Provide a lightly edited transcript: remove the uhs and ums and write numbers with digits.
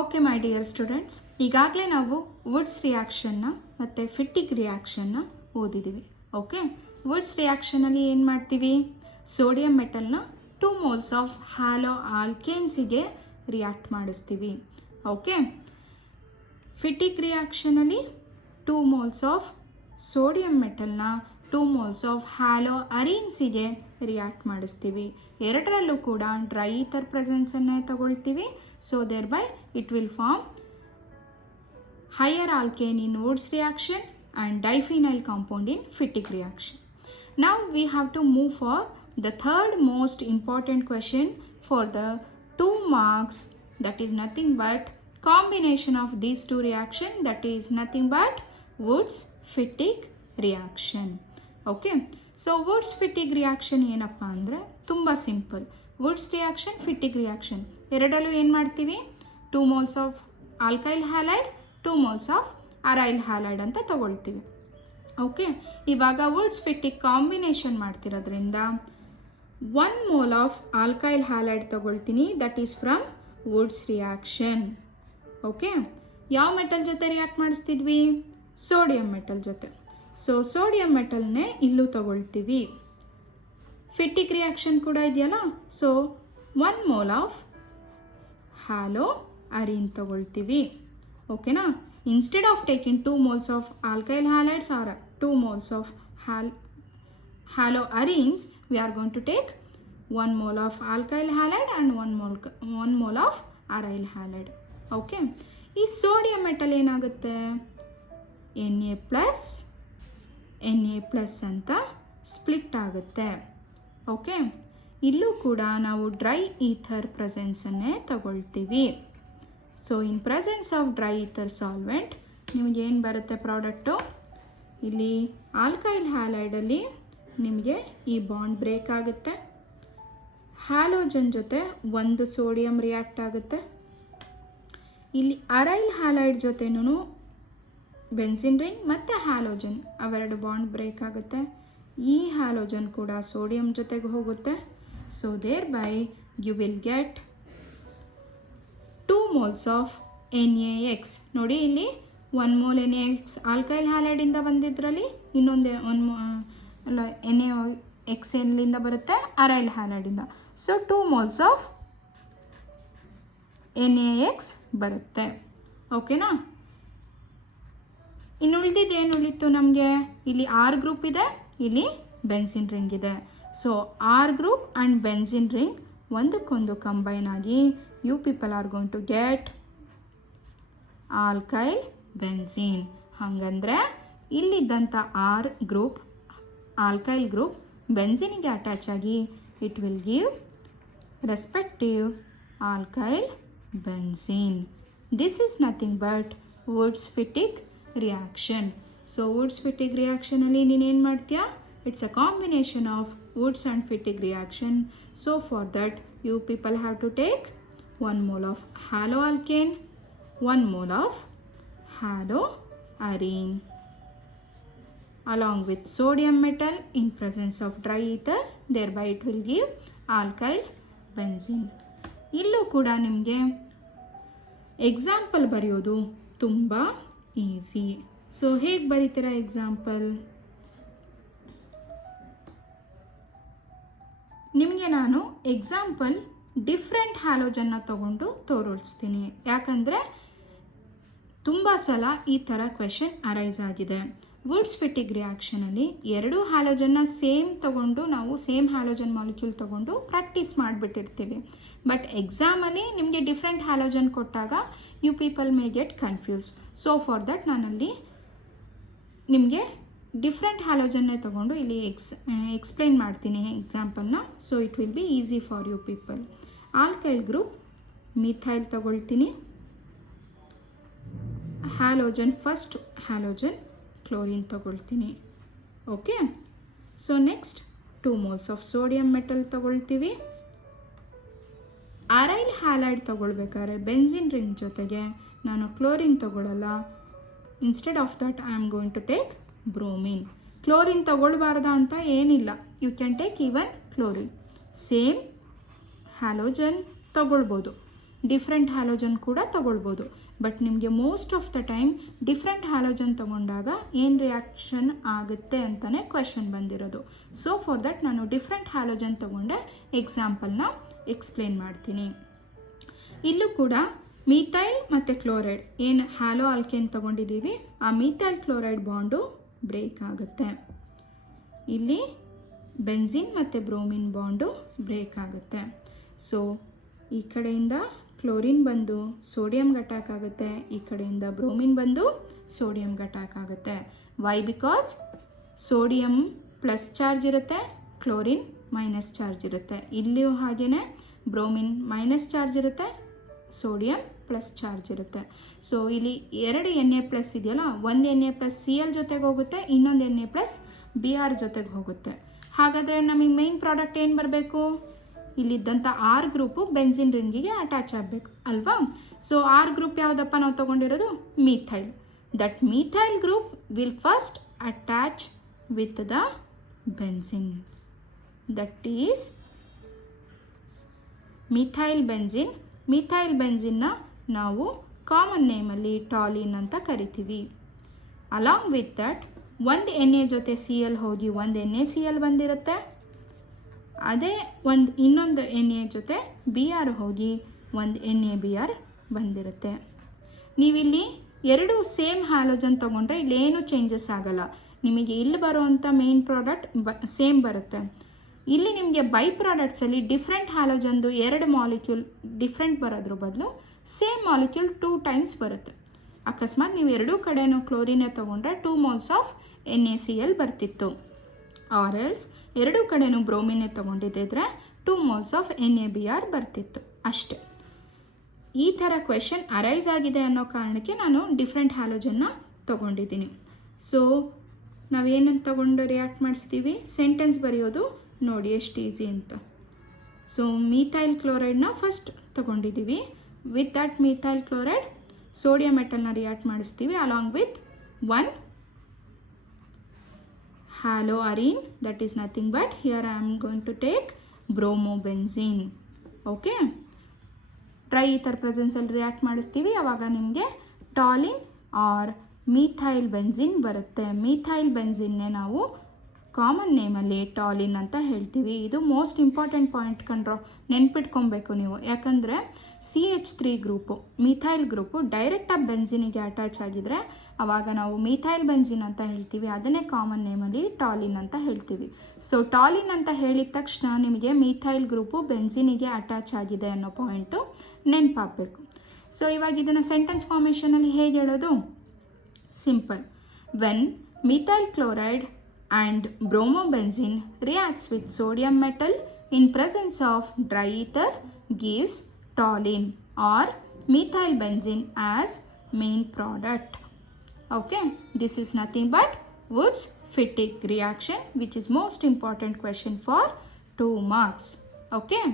Okay my dear students, ಈಗಾಗಲೇ ನಾವು Woods ರಿಯಾಕ್ಷನ್ನ ಮತ್ತು ಫಿಟ್ಟಿಕ್ ರಿಯಾಕ್ಷನ್ನ ಓದಿದ್ದೀವಿ. ಓಕೆ, ವುಡ್ಸ್ ರಿಯಾಕ್ಷನಲ್ಲಿ ಏನು ಮಾಡ್ತೀವಿ? ಸೋಡಿಯಂ ಮೆಟಲ್ನ 2 moles ಆಫ್ ಹ್ಯಾಲೋ ಆಲ್ಕೇನ್ಸಿಗೆ ರಿಯಾಕ್ಟ್ ಮಾಡಿಸ್ತೀವಿ. ಓಕೆ, ಫಿಟ್ಟಿಕ್ ರಿಯಾಕ್ಷನಲ್ಲಿ 2 moles ಆಫ್ ಸೋಡಿಯಂ ಮೆಟಲ್ನ 2 moles ಆಫ್ ಹ್ಯಾಲೋ ಅರೀನ್ಸಿಗೆ ರಿಯಾಕ್ಟ್ ಮಾಡಿಸ್ತೀವಿ. ಎರಡರಲ್ಲೂ ಕೂಡ ಡ್ರೈ ಈಥರ್ ಪ್ರೆಸೆನ್ಸನ್ನೇ ತಗೊಳ್ತೀವಿ. So thereby it will form higher alkane in Wurtz reaction and diphenyl compound in Fittig reaction. Now we have to move for the third most important question for the 2 marks, that is nothing but combination of these two reaction, that is nothing but Woods Fittig reaction. Okay, so Woods Fittig reaction ಏನಪ್ಪ ಅಂದರೆ ತುಂಬ simple. Woods reaction, Fittig reaction ಎರಡಲ್ಲೂ ಏನು ಮಾಡ್ತೀವಿ? 2 moles of alkyl halide, 2 moles of aryl halide ಅಂತ ತಗೊಳ್ತೀವಿ. Okay, ಇವಾಗ Wurtz Fittig combination ಮಾಡ್ತಿರೋದ್ರಿಂದ 1 mole ಆಫ್ ಆಲ್ಕೈಲ್ ಹ್ಯಾಲೈಡ್ ತಗೊಳ್ತೀನಿ, that is from Wurtz reaction. Okay, ಯಾವ ಮೆಟಲ್ ಜೊತೆ ರಿಯಾಕ್ಟ್ ಮಾಡಿಸ್ತಿದ್ವಿ? ಸೋಡಿಯಂ ಮೆಟಲ್ ಜೊತೆ. ಸೊ ಸೋಡಿಯಂ ಮೆಟಲ್ನೇ ಇಲ್ಲೂ ತಗೊಳ್ತೀವಿ. ಫಿಟ್ಟಿಗ್ ರಿಯಾಕ್ಷನ್ ಕೂಡ ಇದೆಯಲ್ಲ, so 1 mole of halo arene ತಗೊಳ್ತೀವಿ. ಓಕೆನಾ? Instead of taking 2 moles of alkyl halides or 2 moles of haloarenes, we are going to take 1 mole of alkyl halide and 1 mole of aryl halide. Okay, ಈ sodium metal ಏನಾಗುತ್ತೆ? Na+ ಅಂತ split ಆಗುತ್ತೆ. Okay, ಇಲ್ಲೂ ಕೂಡ ನಾವು dry ether ಪ್ರೆಸೆನ್ಸನ್ನೇ ತಗೊಳ್ತೀವಿ. So in presence of dry ether solvent ನಿಮಗೆ ಏನು ಬರುತ್ತೆ ಪ್ರಾಡಕ್ಟು? ಇಲ್ಲಿ ಆಲ್ಕೈಲ್ ಹ್ಯಾಲೈಡಲ್ಲಿ ನಿಮಗೆ ಈ ಬಾಂಡ್ ಬ್ರೇಕ್ ಆಗುತ್ತೆ. ಹ್ಯಾಲೋಜನ್ ಜೊತೆ ಒಂದು ಸೋಡಿಯಂ ರಿಯಾಕ್ಟ್ ಆಗುತ್ತೆ. ಇಲ್ಲಿ ಅರೈಲ್ ಹ್ಯಾಲೈಡ್ ಜೊತೆನೂ ಬೆನ್ಸಿನ್ ರಿಂಗ್ ಮತ್ತು ಹ್ಯಾಲೋಜನ್ ಅವೆರಡು ಬಾಂಡ್ ಬ್ರೇಕ್ ಆಗುತ್ತೆ. ಈ ಹ್ಯಾಲೋಜನ್ ಕೂಡ ಸೋಡಿಯಂ ಜೊತೆಗೆ ಹೋಗುತ್ತೆ. So thereby you will get 2 moles of NaX. ನೋಡಿ, ಇಲ್ಲಿ 1 mole NaX ಆಲ್ಕೈಲ್ ಹ್ಯಾಲೈಡಿಂದ ಬಂದಿದ್ರಲ್ಲಿ, ಇನ್ನೊಂದು NaX ಎಲ್ಲಿಂದ ಬರುತ್ತೆ? ಅರೈಲ್ ಹ್ಯಾಲೈಡಿಂದ. ಸೊ 2 moles ಆಫ್ NaX ಬರುತ್ತೆ. ಓಕೆನಾ? ಇನ್ನು ಉಳಿದಿದ್ದು ಏನು ಉಳಿತು ನಮಗೆ? ಇಲ್ಲಿ R ಗ್ರೂಪ್ ಇದೆ, ಇಲ್ಲಿ ಬೆನ್ಸಿನ್ ರಿಂಗ್ ಇದೆ. So R group and benzene ring ಒಂದಕ್ಕೊಂದು ಕಂಬೈನ್ ಆಗಿ you people are going to get alkyl benzene. ಹಾಗಂದರೆ ಇಲ್ಲಿದ್ದಂಥ R ಗ್ರೂಪ್ ಆಲ್ಕೈಲ್ ಗ್ರೂಪ್ ಬೆನ್ಸಿನಿಗೆ ಅಟ್ಯಾಚ್ ಆಗಿ it will give respective alkyl benzene. This is nothing but Wurtz Fittig reaction. So Wurtz Fittig ರಿಯಾಕ್ಷನಲ್ಲಿ ನೀನೇನು ಮಾಡ್ತೀಯಾ? It's a combination of Wurtz and Fittig reaction. So for that you people have to take 1 mole of haloalkane, 1 mole of haloarene along with sodium metal in presence of dry ether, thereby it will give alkyl benzene. ಇಲ್ಲೂ ಕೂಡ ನಿಮಗೆ example ಬರೆಯೋದು ತುಂಬ easy. So ಹೇಗೆ ಬರೀತೀರಾ example? ನಿಮಗೆ ನಾನು example different ಹ್ಯಾಲೋಜನ್ನ ತೊಗೊಂಡು ತೋರಿಸ್ತೀನಿ. ಯಾಕಂದರೆ ತುಂಬ ಸಲ ಈ ಥರ ಕ್ವೆಶನ್ ಅರೈಸ್ ಆಗಿದೆ. ವುಡ್ಸ್ ಫಿಟ್ಟಿಗ್ ರಿಯಾಕ್ಷನಲ್ಲಿ 2 ಹ್ಯಾಲೋಜನ್ನ ಸೇಮ್ ತೊಗೊಂಡು ನಾವು ಸೇಮ್ ಹ್ಯಾಲೋಜನ್ ಮಾಲಿಕ್ಯೂಲ್ ತೊಗೊಂಡು ಪ್ರಾಕ್ಟೀಸ್ ಮಾಡಿಬಿಟ್ಟಿರ್ತೀವಿ. ಬಟ್ ಎಕ್ಸಾಮಲ್ಲಿ ನಿಮಗೆ ಡಿಫ್ರೆಂಟ್ ಹ್ಯಾಲೋಜನ್ ಕೊಟ್ಟಾಗ you people may get confuse. So for that ನಾನಲ್ಲಿ ನಿಮಗೆ ಡಿಫ್ರೆಂಟ್ ಹ್ಯಾಲೋಜನ್ನೇ ತೊಗೊಂಡು ಇಲ್ಲಿ ಎಕ್ಸ್ಪ್ಲೈನ್ ಮಾಡ್ತೀನಿ ಎಕ್ಸಾಂಪಲ್ನ. So it will be easy for you people. Alkyl group methyl ತಗೊಳ್ತೀನಿ. ಹ್ಯಾಲೋಜನ್ ಫಸ್ಟ್ ಹ್ಯಾಲೋಜನ್ ಕ್ಲೋರಿನ್ ತಗೊಳ್ತೀನಿ. Okay, so next 2 moles of sodium metal ತಗೊಳ್ತೀವಿ. ಅರೈಲ್ ಹ್ಯಾಲೈಡ್ ತಗೊಳ್ಬೇಕಾದ್ರೆ ಬೆನ್ಸಿನ್ ರಿಂಗ್ ಜೊತೆಗೆ ನಾನು ಕ್ಲೋರಿನ್ ತಗೊಳ್ಳಲ್ಲ. Instead of that I am going to take bromine. Chlorine ತಗೊಳ್ಬಾರ್ದ ಅಂತ ಏನಿಲ್ಲ, you can take even chlorine. Same halogen ತಗೊಳ್ಬೋದು. ಡಿಫ್ರೆಂಟ್ ಹ್ಯಾಲೋಜನ್ ಕೂಡ ತೊಗೊಳ್ಬೋದು. ಬಟ್ ನಿಮಗೆ most of the time different halogen ತೊಗೊಂಡಾಗ ಏನು ರಿಯಾಕ್ಷನ್ ಆಗುತ್ತೆ ಅಂತಲೇ ಕ್ವೆಶನ್ ಬಂದಿರೋದು. ಸೊ ಫಾರ್ ದಟ್ ನಾನು ಡಿಫ್ರೆಂಟ್ ಹ್ಯಾಲೋಜನ್ ತೊಗೊಂಡೆ ಎಕ್ಸಾಂಪಲ್ನ ಎಕ್ಸ್ಪ್ಲೇನ್ ಮಾಡ್ತೀನಿ. ಇಲ್ಲೂ ಕೂಡ ಮೀಥೈಲ್ ಮತ್ತು ಕ್ಲೋರೈಡ್ ಏನು ಹ್ಯಾಲೋ ಆಲ್ಕೇನ್ ತೊಗೊಂಡಿದ್ದೀವಿ, ಆ ಮೀಥೈಲ್ ಕ್ಲೋರೈಡ್ ಬಾಂಡು ಬ್ರೇಕ್ ಆಗುತ್ತೆ. ಇಲ್ಲಿ ಬೆನ್ಸಿನ್ ಮತ್ತು ಬ್ರೋಮಿನ್ ಬಾಂಡು ಬ್ರೇಕ್ ಆಗುತ್ತೆ. ಸೊ ಈ ಕಡೆಯಿಂದ ಕ್ಲೋರಿನ್ ಬಂದು ಸೋಡಿಯಂಗೆ ಅಟ್ಯಾಕ್ ಆಗುತ್ತೆ, ಈ ಕಡೆಯಿಂದ ಬ್ರೋಮಿನ್ ಬಂದು ಸೋಡಿಯಂಗೆ ಅಟ್ಯಾಕ್ ಆಗುತ್ತೆ. Why? Because sodium plus charge ಇರುತ್ತೆ, ಕ್ಲೋರಿನ್ ಮೈನಸ್ ಚಾರ್ಜ್ ಇರುತ್ತೆ. ಇಲ್ಲಿಯೂ ಹಾಗೆಯೇ ಬ್ರೋಮಿನ್ ಮೈನಸ್ ಚಾರ್ಜ್ ಇರುತ್ತೆ, ಸೋಡಿಯಂ ಪ್ಲಸ್ ಚಾರ್ಜ್ ಇರುತ್ತೆ. ಸೊ ಇಲ್ಲಿ 2 Na+ ಇದೆಯಲ್ಲ, ಒಂದು Na+ Cl ಜೊತೆಗೆ ಹೋಗುತ್ತೆ, ಇನ್ನೊಂದು Na+ Br ಜೊತೆಗೆ ಹೋಗುತ್ತೆ. ಹಾಗಾದರೆ ನಮಗೆ ಮೇನ್ ಪ್ರಾಡಕ್ಟ್ ಏನು ಬರಬೇಕು? ಇಲ್ಲಿದ್ದಂಥ ಆರ್ ಗ್ರೂಪು ಬೆನ್ಸಿನ್ ರಿಂಗಿಗೆ ಅಟ್ಯಾಚ್ ಆಗಬೇಕು ಅಲ್ವಾ? ಸೊ ಆರ್ ಗ್ರೂಪ್ ಯಾವುದಪ್ಪ ನಾವು ತೊಗೊಂಡಿರೋದು? Methyl. That methyl group will first attach with the benzene. That is methyl benzene. Methyl ಬೆನ್ಸಿನ್ನ ನಾವು ಕಾಮನ್ ನೇಮಲ್ಲಿ ಟಾಲಿನ್ ಅಂತ ಕರಿತೀವಿ. ಅಲಾಂಗ್ ವಿತ್ ದಟ್ ಒಂದು Na ಜೊತೆ Cl ಹೋಗಿ ಒಂದು NaCl ಬಂದಿರುತ್ತೆ, ಅದೇ ಇನ್ನೊಂದು Na ಜೊತೆ Br ಹೋಗಿ ಒಂದು NaBr ಬಂದಿರುತ್ತೆ. ನೀವಿಲ್ಲಿ 2 ಸೇಮ್ ಹ್ಯಾಲೋಜನ್ ತೊಗೊಂಡ್ರೆ ಇಲ್ಲೇನು ಚೇಂಜಸ್ ಆಗಲ್ಲ. ನಿಮಗೆ ಇಲ್ಲಿ ಬರುವಂಥ ಮೇನ್ ಪ್ರಾಡಕ್ಟ್ ಸೇಮ್ ಬರುತ್ತೆ. ಇಲ್ಲಿ ನಿಮಗೆ ಬೈ ಪ್ರಾಡಕ್ಟ್ಸಲ್ಲಿ ಡಿಫ್ರೆಂಟ್ ಹ್ಯಾಲೋಜನ್ದು 2 ಮಾಲಿಕ್ಯೂಲ್ ಡಿಫ್ರೆಂಟ್ ಬರೋದ್ರ ಬದಲು ಸೇಮ್ ಮಾಲಿಕ್ಯೂಲ್ 2 ಟೈಮ್ಸ್ ಬರುತ್ತೆ. ಅಕಸ್ಮಾತ್ ನೀವು 2 ಕಡೆನೂ ಕ್ಲೋರಿನೇ ತೊಗೊಂಡ್ರೆ 2 moles ಆಫ್ NaCl ಬರ್ತಿತ್ತು. ಆರ್ ಎಲ್ಸ್ 2 ಕಡೆನೂ ಬ್ರೋಮಿನೇ ತೊಗೊಂಡಿದ್ದಿದ್ರೆ 2 moles ಆಫ್ NaBr ಬರ್ತಿತ್ತು ಅಷ್ಟೆ. ಈ ಥರ ಕ್ವೆಶನ್ ಅರೈಸ್ ಆಗಿದೆ ಅನ್ನೋ ಕಾರಣಕ್ಕೆ ನಾನು ಡಿಫ್ರೆಂಟ್ ಹ್ಯಾಲೋಜನ್ನ ತೊಗೊಂಡಿದ್ದೀನಿ. ಸೊ ನಾವೇನಂತ ತೊಗೊಂಡು ರಿಯಾಕ್ಟ್ ಮಾಡಿಸ್ತೀವಿ? ಸೆಂಟೆನ್ಸ್ ಬರೆಯೋದು ನೋಡಿ ಎಷ್ಟು ಈಸಿ ಅಂತ. ಸೊ ಮೀಥೈಲ್ ಕ್ಲೋರೈಡ್ನ ಫಸ್ಟ್ ತೊಗೊಂಡಿದ್ದೀವಿ. With that methyl chloride sodium ಮೆಟಲ್ನ ರಿಯಾಕ್ಟ್ ಮಾಡಿಸ್ತೀವಿ along with 1 haloarine, that is nothing but here I am going to take bromobenzene. Okay, dry ether ಪ್ರೆಸೆನ್ಸಲ್ಲಿ ರಿಯಾಕ್ಟ್ ಮಾಡಿಸ್ತೀವಿ, ಆವಾಗ ನಿಮಗೆ ಟಾಲಿನ್ ಆರ್ ಮೀಥೈಲ್ ಬೆನ್ಸಿನ್ ಬರುತ್ತೆ. Methyl ಬೆನ್ಸಿನ್ನೇ ನಾವು ಕಾಮನ್ ನೇಮಲ್ಲಿ ಟಾಲಿನ್ ಅಂತ ಹೇಳ್ತೀವಿ. ಇದು ಮೋಸ್ಟ್ ಇಂಪಾರ್ಟೆಂಟ್ ಪಾಯಿಂಟ್ ಕಂಡ್ರೋ, ನೆನ್ಪಿಟ್ಕೊಬೇಕು ನೀವು. ಯಾಕಂದರೆ CH3 ಗ್ರೂಪು ಮೀಥೈಲ್ ಗ್ರೂಪು ಡೈರೆಕ್ಟಾಗಿ ಬೆನ್ಸಿನಿಗೆ ಅಟ್ಯಾಚ್ ಆಗಿದ್ರೆ ಆವಾಗ ನಾವು ಮೀಥೈಲ್ ಬೆನ್ಸಿನ್ ಅಂತ ಹೇಳ್ತೀವಿ, ಅದನ್ನೇ ಕಾಮನ್ ನೇಮಲ್ಲಿ ಟಾಲಿನ್ ಅಂತ ಹೇಳ್ತೀವಿ. ಸೊ ಟಾಲಿನ್ ಅಂತ ಹೇಳಿದ ತಕ್ಷಣ ನಿಮಗೆ ಮೀಥೈಲ್ ಗ್ರೂಪು ಬೆನ್ಸಿನಿಗೆ ಅಟ್ಯಾಚ್ ಆಗಿದೆ ಅನ್ನೋ ಪಾಯಿಂಟು ನೆನಪಾಗಬೇಕು. ಸೊ ಇವಾಗ ಇದನ್ನು ಸೆಂಟೆನ್ಸ್ ಫಾರ್ಮೇಷನಲ್ಲಿ ಹೇಗೆ ಹೇಳೋದು? Simple. When methyl chloride and bromobenzene reacts with sodium metal in presence of dry ether gives toluene or methyl benzene as main product. Okay, this is nothing but Woods-Fittig reaction, which is most important question for 2 marks. Okay.